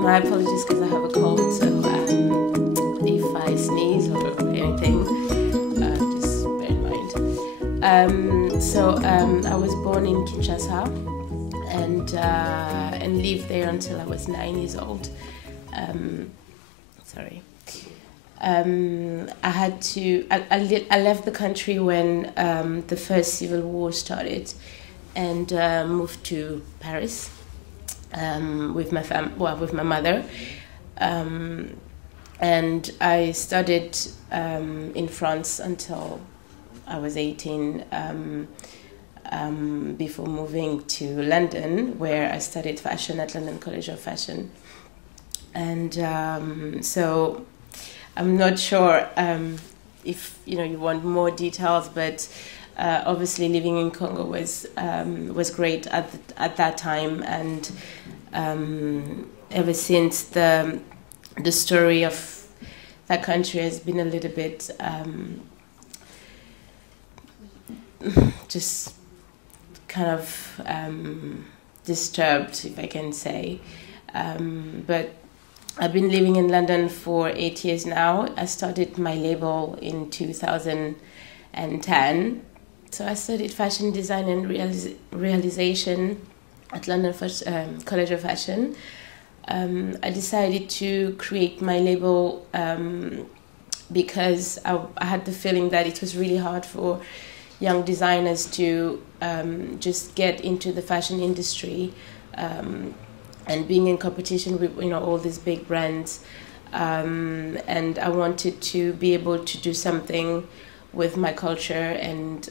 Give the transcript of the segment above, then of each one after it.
My apologies because I have a cold, so if I sneeze or anything, just bear in mind. I was born in Kinshasa and lived there until I was 9 years old. I left the country when the first civil war started, and moved to Paris with my mother, and I studied in France until I was 18, before moving to London, where I studied fashion at London College of Fashion. And so I'm not sure if you want more details, but obviously living in Congo was great at that time, and ever since the story of that country has been a little bit just kind of disturbed, if I can say. But I've been living in London for 8 years now. I started my label in 2010. So I studied fashion design and realization at London College of Fashion. I decided to create my label because I had the feeling that it was really hard for young designers to just get into the fashion industry, and being in competition with all these big brands, and I wanted to be able to do something with my culture and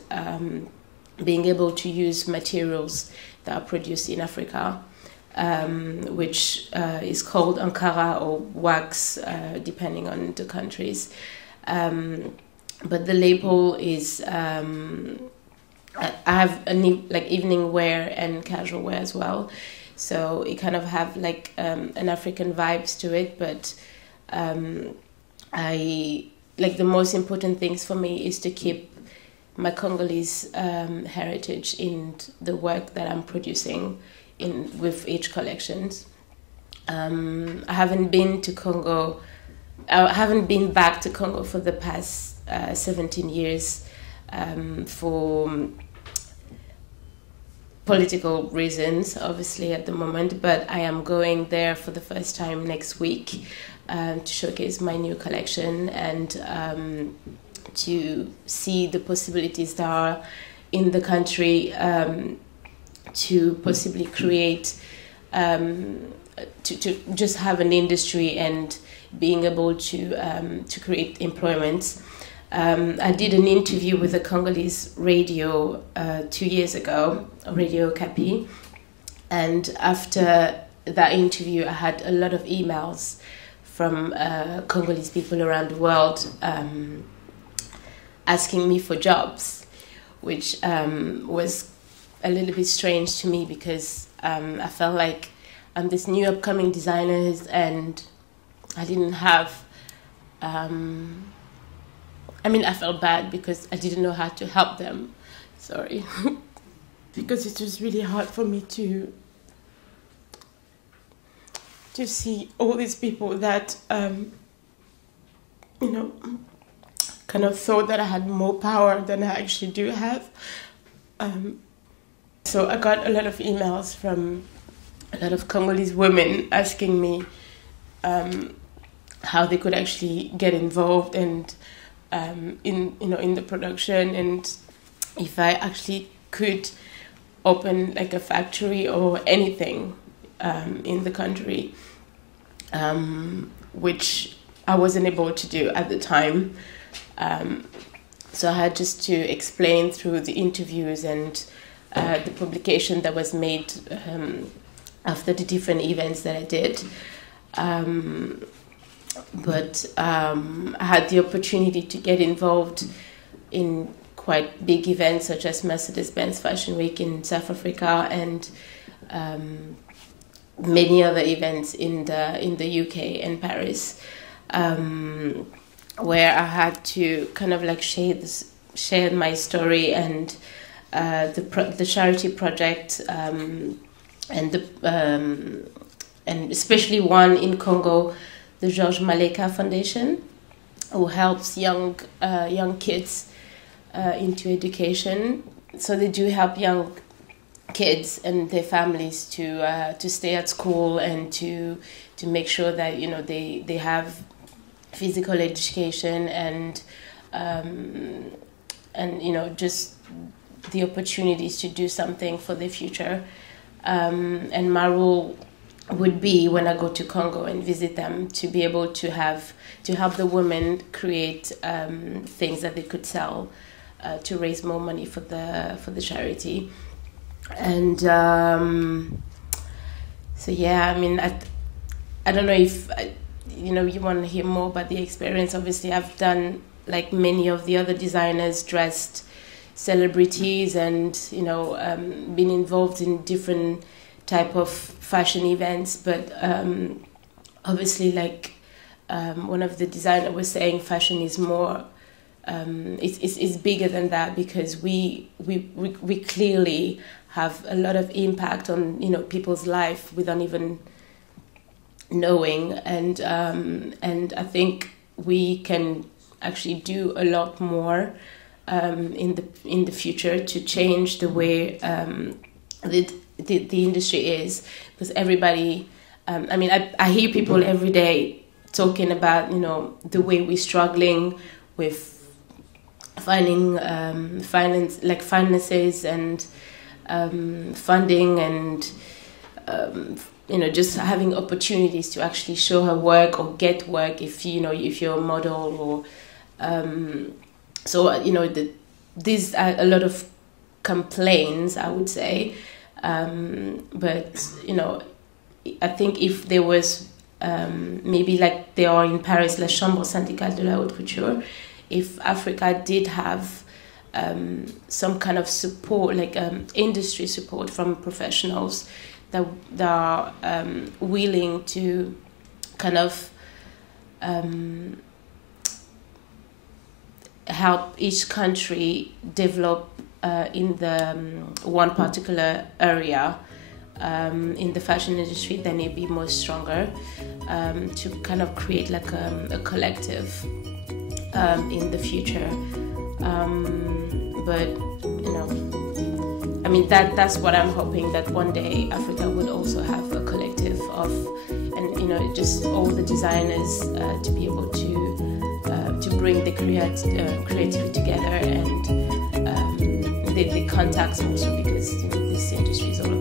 being able to use materials that are produced in Africa, which is called Ankara or wax, depending on the countries. But the label is, I have evening wear and casual wear as well. So it kind of have an African vibes to it, but the most important things for me is to keep my Congolese heritage in the work that I'm producing with each collection. I haven't been to Congo. I haven't been back to Congo for the past 17 years for political reasons, obviously at the moment, but I am going there for the first time next week to showcase my new collection and to see the possibilities that are in the country, to possibly create, to just have an industry and being able to create employment. I did an interview with a Congolese radio 2 years ago, Radio Kapi, and after that interview I had a lot of emails from Congolese people around the world asking me for jobs, which was a little bit strange to me because I felt like I'm this new upcoming designer and I didn't have... I felt bad because I didn't know how to help them. Sorry. Because it was really hard for me to see all these people that, kind of thought that I had more power than I actually do have. So I got a lot of emails from a lot of Congolese women asking me how they could actually get involved and in the production, and if I actually could open a factory or anything in the country, which I wasn't able to do at the time. So I had just to explain through the interviews and the publication that was made after the different events that I did. But I had the opportunity to get involved in quite big events such as Mercedes-Benz Fashion Week in South Africa and many other events in the UK and Paris, where I had to kind of share my story and the charity project and and especially one in Congo, the Georges Maleka Foundation, who helps young kids into education. So they do help young kids and their families to stay at school and to make sure that they have physical education and just the opportunities to do something for their future. And my role would be, when I go to Congo and visit them, to be able to help the women create things that they could sell to raise more money for the charity. And so yeah, I mean, I don't know if you want to hear more about the experience. Obviously, I've done, like many of the other designers, dressed celebrities and been involved in different type of fashion events, but obviously, like one of the designers was saying, fashion is more it's bigger than that, because we clearly have a lot of impact on people's life without even knowing, and I think we can actually do a lot more in the future to change the way the industry is, because everybody, I hear people every day talking about the way we're struggling with finding finances and funding, and just having opportunities to actually show her work or get work if you're a model, or these are a lot of complaints, I would say, but I think if there was maybe like they are in Paris, La Chambre syndicale de la haute couture, if Africa did have some kind of support, like industry support from professionals that are willing to kind of help each country develop in the one particular area in the fashion industry, then it'd be more stronger to kind of create like a collective in the future. But that's what I'm hoping, that one day Africa would also have a collective of, and just all the designers to be able to bring the creativity together, and the contacts also, because this industry is all